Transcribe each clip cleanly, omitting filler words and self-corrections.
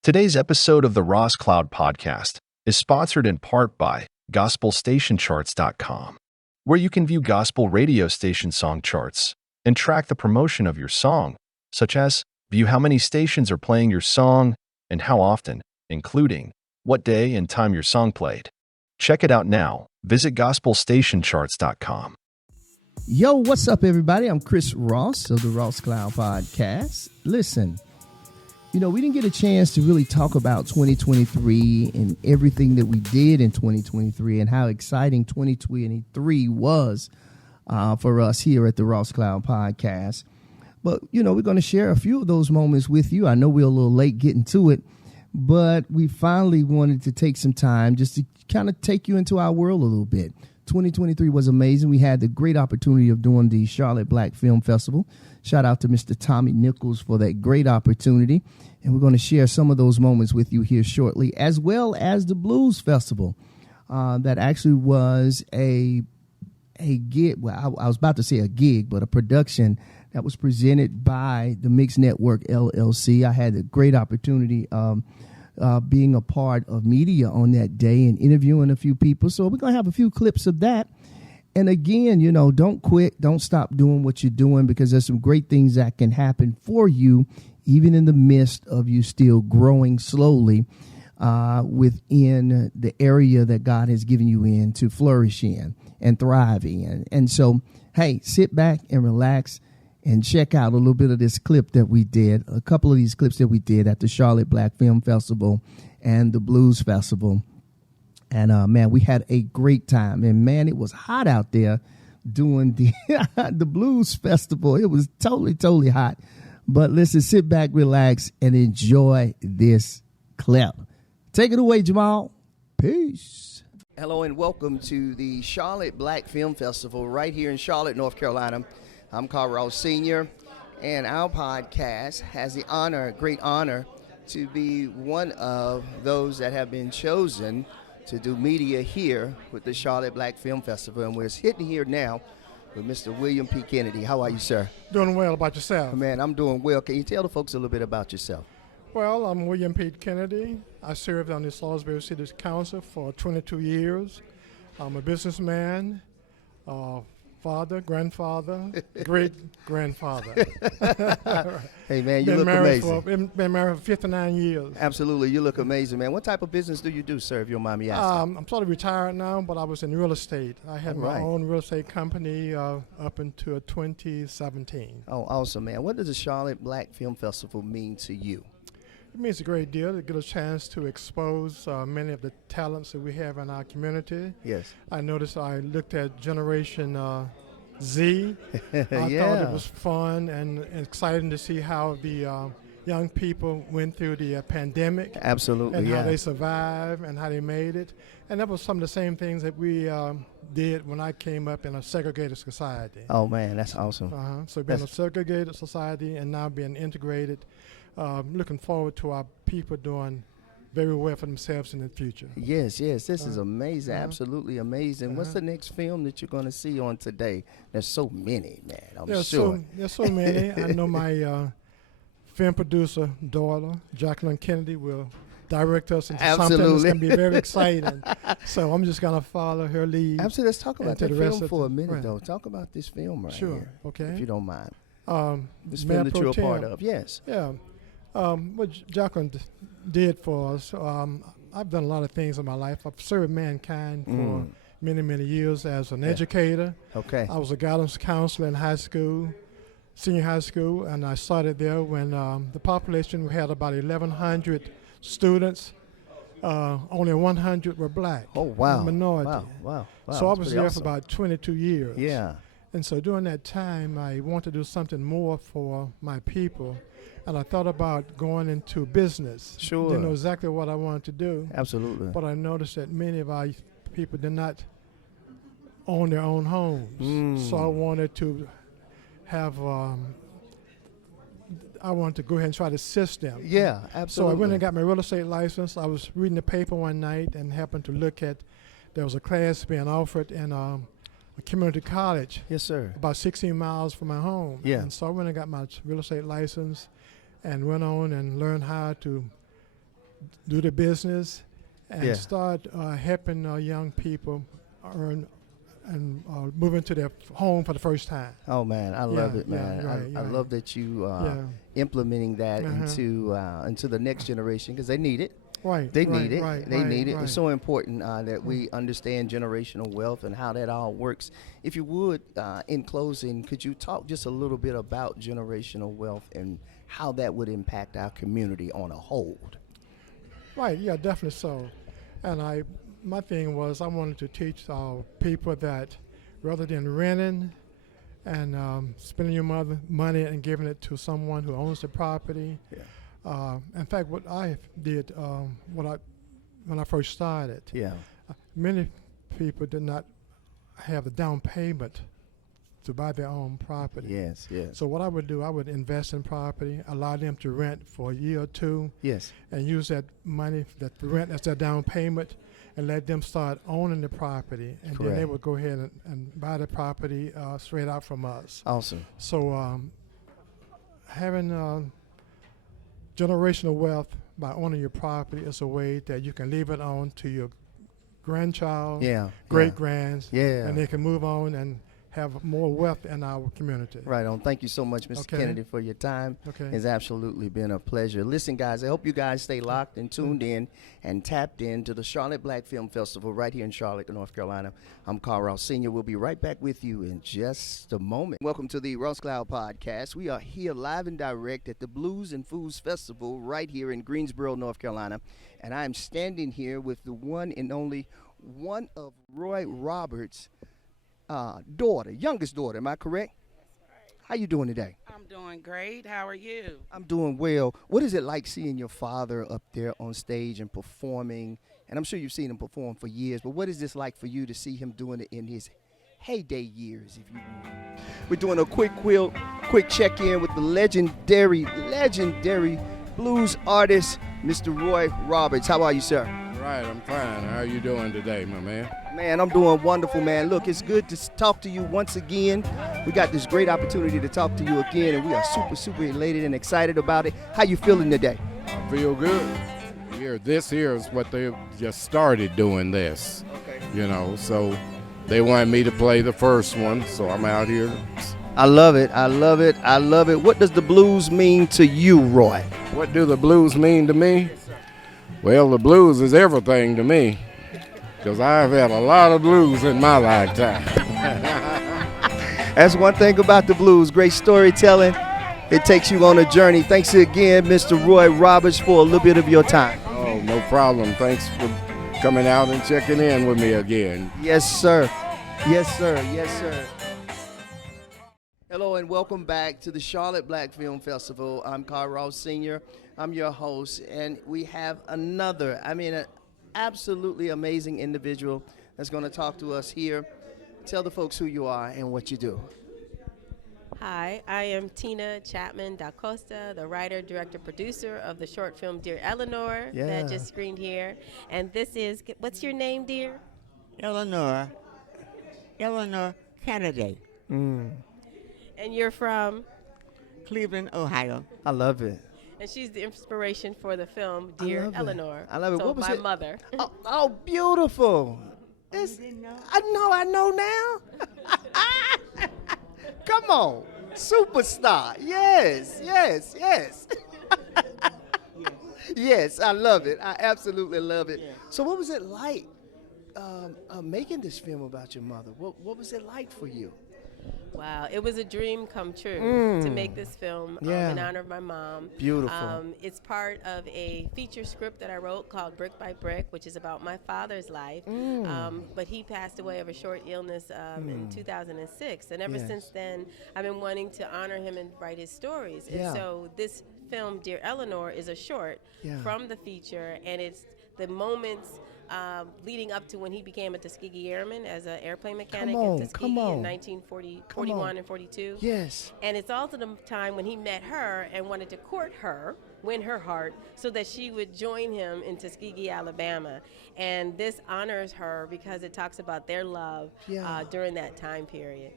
Today's episode of the Ross Cloud podcast is sponsored in part by GospelStationCharts.com, where you can view gospel radio station song charts and track the promotion of your song, such as view how many stations are playing your song and how often, including what day and time your song played. Check it out now. Visit GospelStationCharts.com. Yo, what's up, everybody? I'm Chris Ross of the Ross Cloud Podcast. Listen, we didn't get a chance to really talk about 2023 and everything that we did in 2023 and how exciting 2023 was for us here at the Ross Cloud Podcast. But, we're going to share a few of those moments with you. I know we're a little late getting to it, but we finally wanted to take some time just to kind of take you into our world a little bit. 2023 was amazing. We had the great opportunity of doing the Charlotte Black Film Festival. Shout out to Mr. Tommy Nichols for that great opportunity. And we're going to share some of those moments with you here shortly, as well as the Blues Festival. That actually was a gig. Well, I was about to say a gig, but a production that was presented by the Mixxnetwork, LLC. I had a great opportunity being a part of media on that day and interviewing a few people. So we're going to have a few clips of that. And again, don't quit. Don't stop doing what you're doing, because there's some great things that can happen for you, even in the midst of you still growing slowly within the area that God has given you in to flourish in and thrive in. And so, hey, sit back and relax and check out a little bit of this clip that we did, a couple of these clips that we did at the Charlotte Black Film Festival and the Blues Festival. And, man, we had a great time. And, man, it was hot out there doing the Blues Festival. It was totally hot. But listen, sit back, relax, and enjoy this clip. Take it away, Jamal. Peace. Hello and welcome to the Charlotte Black Film Festival right here in Charlotte, North Carolina. I'm Carl Ross Sr., and our podcast has the great honor, to be one of those that have been chosen to do media here with the Charlotte Black Film Festival. And we're sitting here now with Mr. William P. Kennedy. How are you, sir? Doing well. About yourself? Man, I'm doing well. Can you tell the folks a little bit about yourself? Well, I'm William P. Kennedy. I served on the Salisbury City Council for 22 years. I'm a businessman, father, grandfather, great-grandfather. Hey, man, you look amazing. Been married for 59 years. Absolutely. You look amazing, man. What type of business do you do, sir, if you don't mind me asking? I'm sort of retired now, but I was in real estate. I had my own real estate company up until 2017. Oh, awesome, man. What does the Charlotte Black Film Festival mean to you? It means a great deal to get a chance to expose many of the talents that we have in our community. Yes. I noticed I looked at Generation Z. I thought it was fun and exciting to see how the young people went through the pandemic. Absolutely, and how they survived and how they made it. And that was some of the same things that we did when I came up in a segregated society. Oh, man, that's awesome. So being a segregated society and now being integrated, looking forward to our people doing very well for themselves in the future. Yes, this is amazing, absolutely amazing. What's the next film that you're going to see on today? There's so many, man, I'm sure. There's so many. I know my film producer, daughter, Jacqueline Kennedy, will direct us into something that's going to be very exciting. So I'm just going to follow her lead. Absolutely. Let's talk about that film for a minute, though. Talk about this film right here. Sure, okay. If you don't mind. This film that you're a part of, yes. Yeah. What Jacqueline did for us, I've done a lot of things in my life. I've served mankind for many years as an educator. Okay. I was a guidance counselor in high school, senior high school, and I started there when the population, we had about 1,100 students. Only 100 were black. Oh, wow. Minority. Wow. So I was there for about 22 years. Yeah. And so during that time, I wanted to do something more for my people. And I thought about going into business. Sure. Didn't know exactly what I wanted to do. Absolutely. But I noticed that many of our people did not own their own homes. So I wanted to have, I wanted to go ahead and try to assist them. Yeah, absolutely. So I went and got my real estate license. I was reading the paper one night and happened to look at, there was a class being offered in a community college. Yes, sir. About 16 miles from my home. Yeah. And so I went and got my real estate license and went on and learned how to do the business and Yeah. start helping young people earn and move into their home for the first time. Oh man, I love Yeah, it, man. yeah, right, I right. love that you Yeah. implementing that Uh-huh. into the next generation because they need it. Right. They right, need it. Right. They right, need it. Right. It's so important that we understand generational wealth and how that all works. If you would, in closing, could you talk just a little bit about generational wealth and how that would impact our community on a whole? Right. Yeah. Definitely so. And my thing was I wanted to teach people that rather than renting and spending your money and giving it to someone who owns the property. Yeah. In fact, what I did, when I first started, Yeah. many people did not have the down payment to buy their own property. Yes. Yes. So what I would do, I would invest in property, allow them to rent for a year or two, Yes. and use that money, that rent as their down payment, and let them start owning the property, and then they Correct. would go ahead and buy the property straight out from us. Awesome. So having generational wealth by owning your property is a way that you can leave it on to your grandchild, Yeah. great grands, Yeah. and they can move on and have more wealth in our community. Right on. Thank you so much, Mr. Okay. Kennedy, for your time. Okay. It's absolutely been a pleasure. Listen, guys, I hope you guys stay locked and tuned in and tapped in to the Charlotte Black Film Festival right here in Charlotte, North Carolina. I'm Carl Ross Sr. We'll be right back with you in just a moment. Welcome to the Ross Cloud Podcast. We are here live and direct at the Blues and Foods Festival right here in Greensboro, North Carolina. And I'm standing here with the one and only one of Roy Roberts' daughter, youngest daughter. Am I correct? How you doing today? I'm doing great. How are you? I'm doing well. What is it like seeing your father up there on stage and performing? And I'm sure you've seen him perform for years, but what is this like for you to see him doing it in his heyday years, if you will? We're doing a quick check-in with the legendary blues artist, Mr. Roy Roberts. How are you, sir? Right, I'm fine. How are you doing today, my man? Man, I'm doing wonderful, man. Look, it's good to talk to you once again. We got this great opportunity to talk to you again, and we are super elated and excited about it. How you feeling today? I feel good. This here is what they just started doing this. Okay. You know, so they wanted me to play the first one, so I'm out here. I love it. What does the blues mean to you, Roy? What do the blues mean to me? Well, the blues is everything to me, because I've had a lot of blues in my lifetime. That's one thing about the blues, great storytelling. It takes you on a journey. Thanks again, Mr. Roy Roberts, for a little bit of your time. Oh, no problem. Thanks for coming out and checking in with me again. Yes, sir. Yes, sir. Yes, sir. Hello and welcome back to the Charlotte Black Film Festival. I'm Carl Ross Sr. I'm your host, and we have an absolutely amazing individual that's going to talk to us here. Tell the folks who you are and what you do. Hi, I am Tina Chapman Da Costa, the writer, director, producer of the short film Dear Eleanor that just screened here. And this is, what's your name, dear? Eleanor Kennedy, And you're from? Cleveland, Ohio. I love it. And she's the inspiration for the film Dear love it. Eleanor. I love it. So What was my it? mother. Oh, beautiful. You didn't know? I know now. Come on. Superstar. Yes. Yes, I love it. I absolutely love it. Yeah. So what was it like making this film about your mother? What was it like for you? Wow, it was a dream come true to make this film Yeah. in honor of my mom. Beautiful. It's part of a feature script that I wrote called Brick by Brick, which is about my father's life. But he passed away of a short illness in 2006. And ever Yes. since then, I've been wanting to honor him and write his stories. Yeah. And so this film, Dear Eleanor, is a short Yeah. from the feature, and it's the moments leading up to when he became a Tuskegee Airman as an airplane mechanic in Tuskegee in 1941 and 42. Yes. And it's also the time when he met her and wanted to court her, win her heart, so that she would join him in Tuskegee, Alabama. And this honors her because it talks about their love Yeah. during that time period.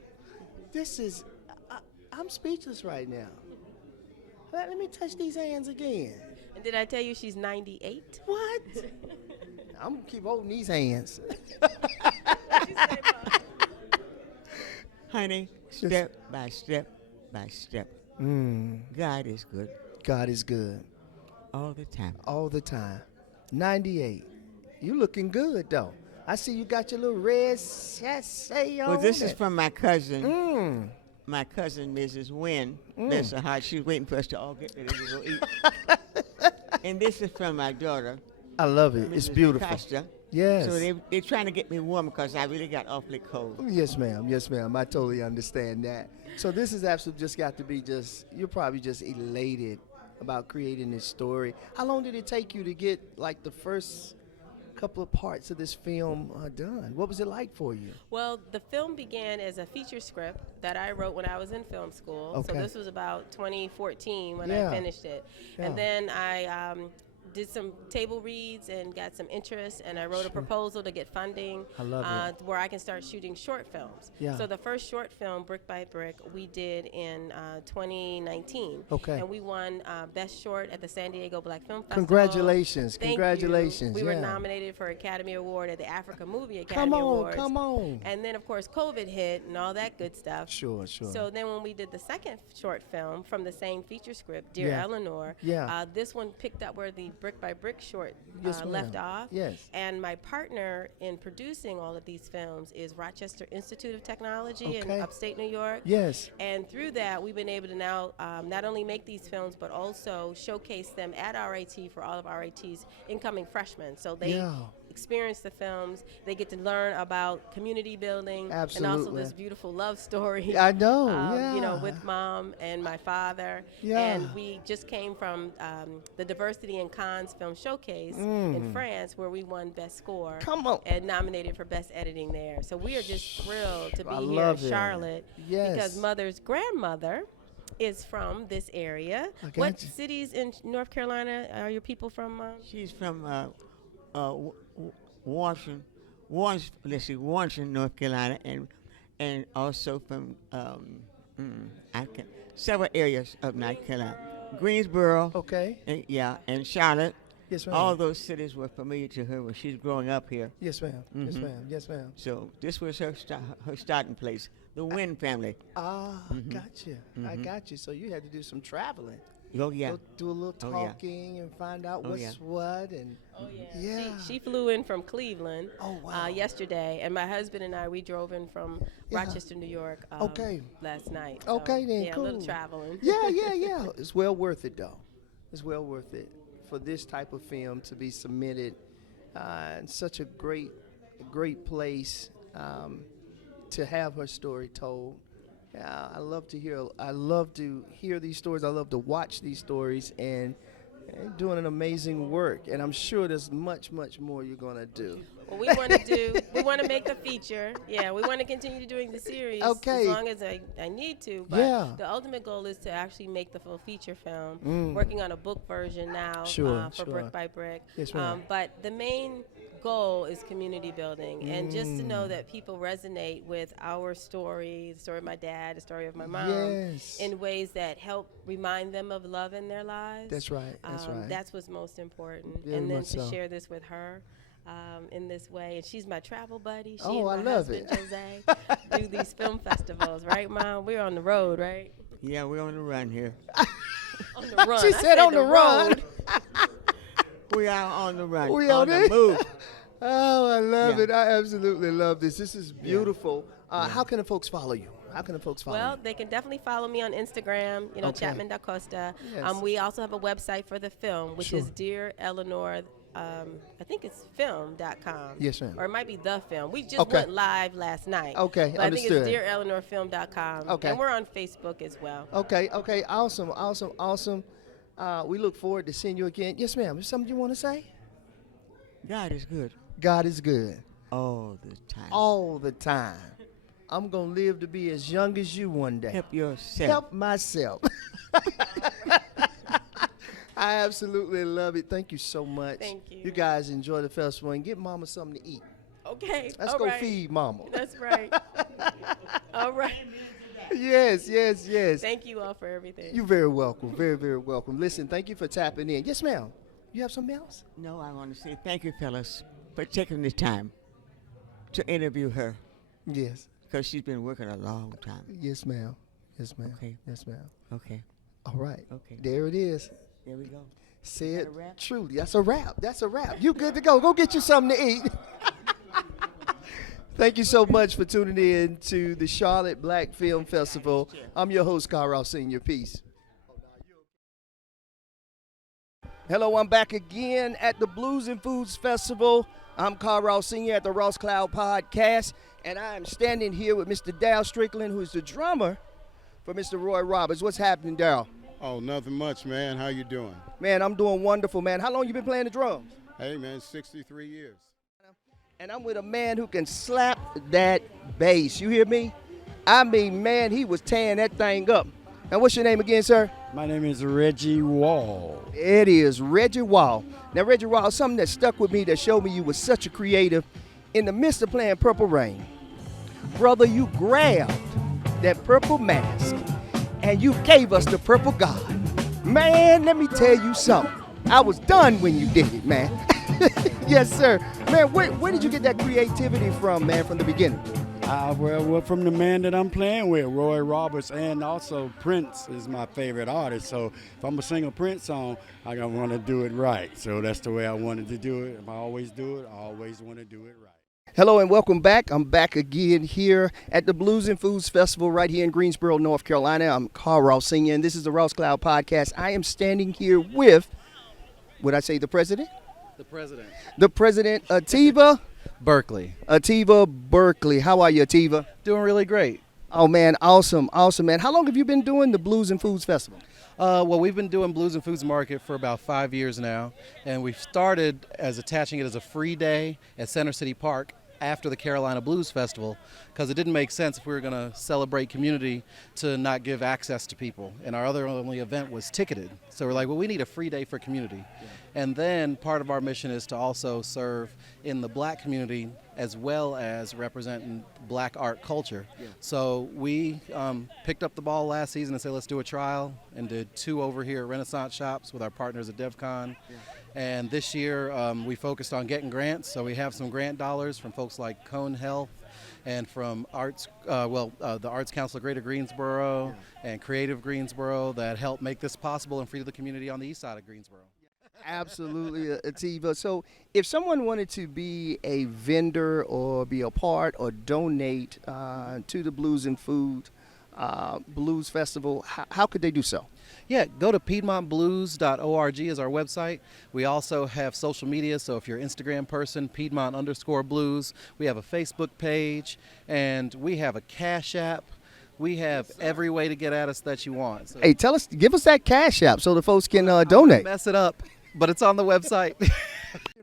This is, I'm speechless right now. Let me touch these hands again. And did I tell you she's 98? What? I'm gonna keep holding these hands. Honey, step by step by step. God is good God is good all the time. all the time. 98. You looking good though. I see you got your little red sachet on. Well, this is it. from my cousin. Mm. My cousin, Mrs. Wynn. Bless her heart. She's waiting for us to all get ready to go eat. And this is from my daughter, I love it. It's Mrs. beautiful. Acosta. Yes. So they're trying to get me warm because I really got awfully cold. Yes, ma'am. Yes, ma'am. I totally understand that. So this is absolutely just got to be you're probably just elated about creating this story. How long did it take you to get like the first couple of parts of this film done? What was it like for you? Well, the film began as a feature script that I wrote when I was in film school. Okay. So this was about 2014 when Yeah. I finished it. Yeah. And then I did some table reads and got some interest, and I wrote a proposal to get funding I love where I can start shooting short films. Yeah. So the first short film, Brick by Brick, we did in 2019. Okay. And we won Best Short at the San Diego Black Film Festival. Congratulations. Thank Congratulations. You. We were Yeah. nominated for Academy Award at the Africa Movie Academy Come on, Awards. come on. And then, of course, COVID hit and all that good stuff. Sure, sure. So then when we did the second short film from the same feature script, Dear Yeah. Eleanor, Yeah. this one picked up where the Brick by Brick short Yes, left ma'am. off. Yes. And my partner in producing all of these films is Rochester Institute of Technology in Okay. upstate New York. Yes. And through that, we've been able to now not only make these films, but also showcase them at RIT for all of RIT's incoming freshmen. So they Yeah. experience the films, they get to learn about community building, and also Absolutely. this beautiful love story. I know, You know, yeah. with mom and my father. Yeah. And we just came from the Diversity in Cannes Film Showcase in France, where we won Best Score. Come on. And nominated for Best Editing there. So we are just thrilled to be I here in love it. Charlotte. Yes. Because Mother's grandmother is from this area. I got What you. cities in North Carolina are your people from? She's from Washington, North Carolina, and also from several areas of North Carolina. Greensboro, Okay. and Charlotte. Yes, ma'am. All those cities were familiar to her when she's growing up here. Yes, ma'am. Yes, ma'am. Yes, ma'am. So this was her starting place, the Wynn family. Gotcha. I got you. So you had to do some traveling. Oh yeah. Go do a little Oh, yeah. talking and find out Oh, what's yeah. what and yeah. She flew in from Cleveland Oh, wow. yesterday, and my husband and I, we drove in from Yeah. Rochester, New York Okay. last night. Okay, then, yeah, a little cool. traveling. yeah. It's well worth it though. It's well worth it for this type of film to be submitted in such a great place to have her story told. I love to hear these stories. I love to watch these stories, and doing an amazing work. And I'm sure there's much more you're gonna do. Well, we want to make the feature. Yeah, we want to continue doing the series Okay. as long as I need to. But Yeah. the ultimate goal is to actually make the full feature film. Working on a book version now Sure, for sure. Brick by Brick. Yes, ma'am. But the main goal is community building, and just to know that people resonate with our story, the story of my dad, the story of my mom, Yes. in ways that help remind them of love in their lives. That's right. That's right. That's what's most important. Very and then much to so. share this with her in this way. And she's my travel buddy. She Oh, I and my love husband, it. Jose, do these film festivals, right, Mom? We're on the road, right? Yeah, we're on the run here. On the run. She I said on the run. road. We are on the run. We on on the it? move. Oh, I love Yeah. it. I absolutely love this. This is beautiful. How can the folks follow you? How can the folks follow Well, you? they can definitely follow me on Instagram, Okay. Chapman Da Costa. Yes. We also have a website for the film, which Sure. is Dear Eleanor. I think it's film.com. Yes, ma'am. Or it might be The Film. We just Okay. went live last night. Okay, but I think understood. it's DearEleanorFilm.com. Okay. And we're on Facebook as well. Okay, awesome. We look forward to seeing you again. Yes, ma'am. Is something you want to say? God is good God is good all the time. all the time. I'm going to live to be as young as you one day. Help yourself. Help myself. I absolutely love it. Thank you so much. Thank you. You guys enjoy the festival and get mama something to eat. Okay. Let's all go right. feed mama. That's right. All right. Yes, yes, yes. Thank you all for everything. You're very welcome. Very, very welcome. Listen, thank you for tapping in. Yes, ma'am. You have something else? No, I want to say thank you, fellas, for taking the time to interview her Yes. because she's been working a long time. Yes, ma'am. Yes, ma'am. Okay. Yes, ma'am. Okay. All right. Okay. There it is. There we go. Say that it a wrap? truly. That's a wrap. That's a wrap. You good to go. Go get you something to eat. Thank you so much for tuning in to the Charlotte Black Film Festival. I'm your host, Carl Ross Sr. Peace. Hello, I'm back again at the Blues and Foods Festival. I'm Carl Ross Sr. at the Ross Cloud Podcast, and I am standing here with Mr. Darryl Strickland, who's the drummer for Mr. Roy Roberts. What's happening, Darryl? Oh, nothing much, man. How you doing? Man, I'm doing wonderful, man. How long you been playing the drums? Hey, man, 63 years. And I'm with a man who can slap that bass. You hear me? I mean, man, he was tearing that thing up. Now, what's your name again, sir? My name is Reggie Wall. It is Reggie Wall. Now, Reggie Wall, something that stuck with me that showed me you were such a creative. In the midst of playing Purple Rain, brother, you grabbed that purple mask and you gave us the purple God. Man, let me tell you something. I was done when you did it, man. Yes, sir. Man, where did you get that creativity from, man, from the beginning? Well, from the man that I'm playing with, Roy Roberts, and also Prince is my favorite artist. So if I'm going to sing a Prince song, I want to do it right. So that's the way I wanted to do it. If I always do it, I always want to do it right. Hello and welcome back. I'm back again here at the Blues and Foods Festival right here in Greensboro, North Carolina. I'm Carl Ross Sr., and this is the Ross Cloud Podcast. I am standing here with, would I say the president? The president. The president, Ativa Berkeley. Ativa Berkeley. How are you, Ativa? Doing really great. Oh, man, awesome, man. How long have you been doing the Blues and Foods Festival? Well, we've been doing Blues and Foods Market for about 5 years now, and we started as attaching it as a free day at Center City Park after the Carolina Blues Festival, because it didn't make sense if we were going to celebrate community to not give access to people. And our other only event was ticketed. So we're like, well, we need a free day for community. Yeah. And then part of our mission is to also serve in the black community as well as representing black art culture. Yeah. So we picked up the ball last season and said, let's do a trial, and did 2 over here at Renaissance Shops with our partners at DevCon. Yeah. And this year we focused on getting grants, so we have some grant dollars from folks like Cone Health and from the Arts Council of Greater Greensboro and Creative Greensboro that help make this possible and free the community on the east side of Greensboro. Absolutely, Ativa. So if someone wanted to be a vendor or be a part or donate to the Blues and Food Blues Festival, how could they do so? Yeah, go to PiedmontBlues.org is our website. We also have social media, so if you're an Instagram person, Piedmont_Blues. We have a Facebook page, and we have a Cash App. We have every way to get at us that you want. So hey, give us that Cash App so the folks can donate. Mess it up, but it's on the website.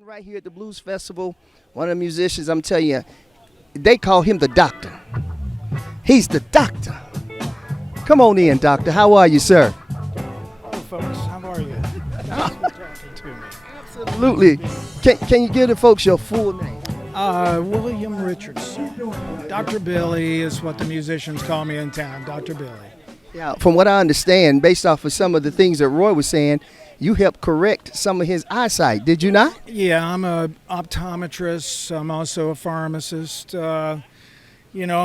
Right here at the Blues Festival, one of the musicians, I'm telling you, they call him the doctor. He's the doctor. Come on in, doctor. How are you, sir? Hello, folks. How are you? Thanks for talking to me. Absolutely. Can you give the folks your full name? William Richardson. Dr. Billy is what the musicians call me in town, Dr. Billy. Yeah, from what I understand, based off of some of the things that Roy was saying, you helped correct some of his eyesight, did you not? Yeah, I'm an optometrist. I'm also a pharmacist. I'm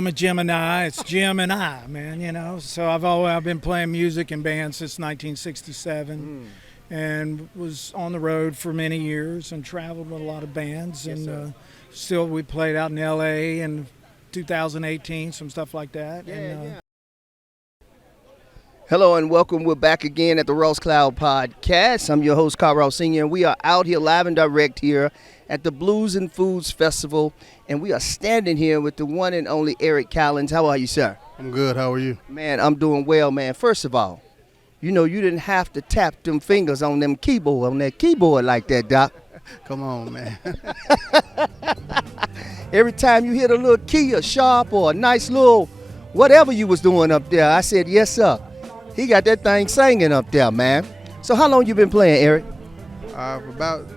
a Gemini. It's Jim and I, man, So I've been playing music in bands since 1967 and was on the road for many years and traveled with a lot of bands. Yes, and still we played out in L.A. in 2018, some stuff like that. Yeah. Hello and welcome. We're back again at the Ross Cloud Podcast. I'm your host, Carl Ross Sr., and we are out here live and direct here at the Blues and Foods Festival, and we are standing here with the one and only Eric Callens. How are you, sir? I'm good. How are you? Man, I'm doing well, man. First of all, you didn't have to tap them fingers on that keyboard like that, Doc. Come on, man. Every time you hit a little key, a sharp or a nice little whatever you was doing up there, I said, yes, sir. He got that thing singing up there, man. So how long you been playing, Eric? About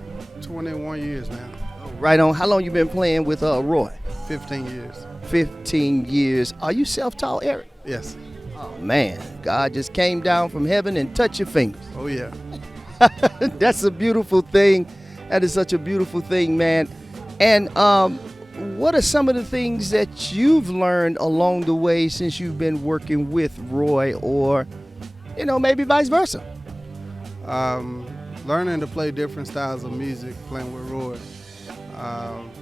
21 years now. Right on. How long you been playing with Roy? 15 years. 15 years. Are you self-taught, Eric? Yes. Oh, man, God just came down from heaven and touched your fingers. Oh, yeah. That's a beautiful thing. That is such a beautiful thing, man. And what are some of the things that you've learned along the way since you've been working with Roy, or, maybe vice versa? Learning to play different styles of music, playing with Roy.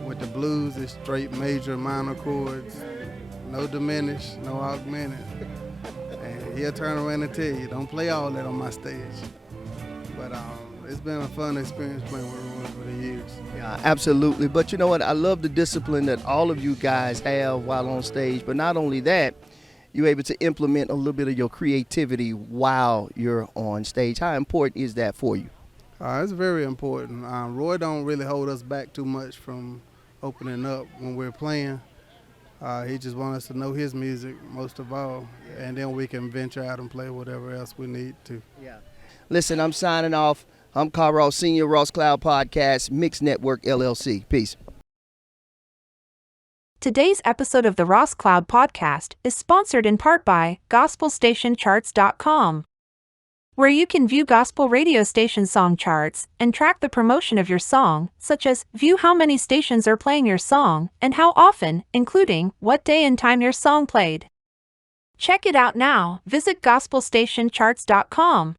With the blues, it's straight major, minor chords, no diminished, no augmented. And he'll turn around and tell you, don't play all that on my stage. But it's been a fun experience playing with Roy over the years. Yeah, absolutely. But you know what? I love the discipline that all of you guys have while on stage. But not only that, you're able to implement a little bit of your creativity while you're on stage. How important is that for you? It's very important. Roy don't really hold us back too much from opening up when we're playing. He just wants us to know his music most of all, and then we can venture out and play whatever else we need to. Yeah. Listen, I'm signing off. I'm Carl Ross, Senior, Ross Cloud Podcast, Mixxnetwork, LLC. Peace. Today's episode of the Ross Cloud Podcast is sponsored in part by GospelStationCharts.com, where you can view gospel radio station song charts and track the promotion of your song, such as view how many stations are playing your song and how often, including what day and time your song played. Check it out now. Visit GospelStationCharts.com.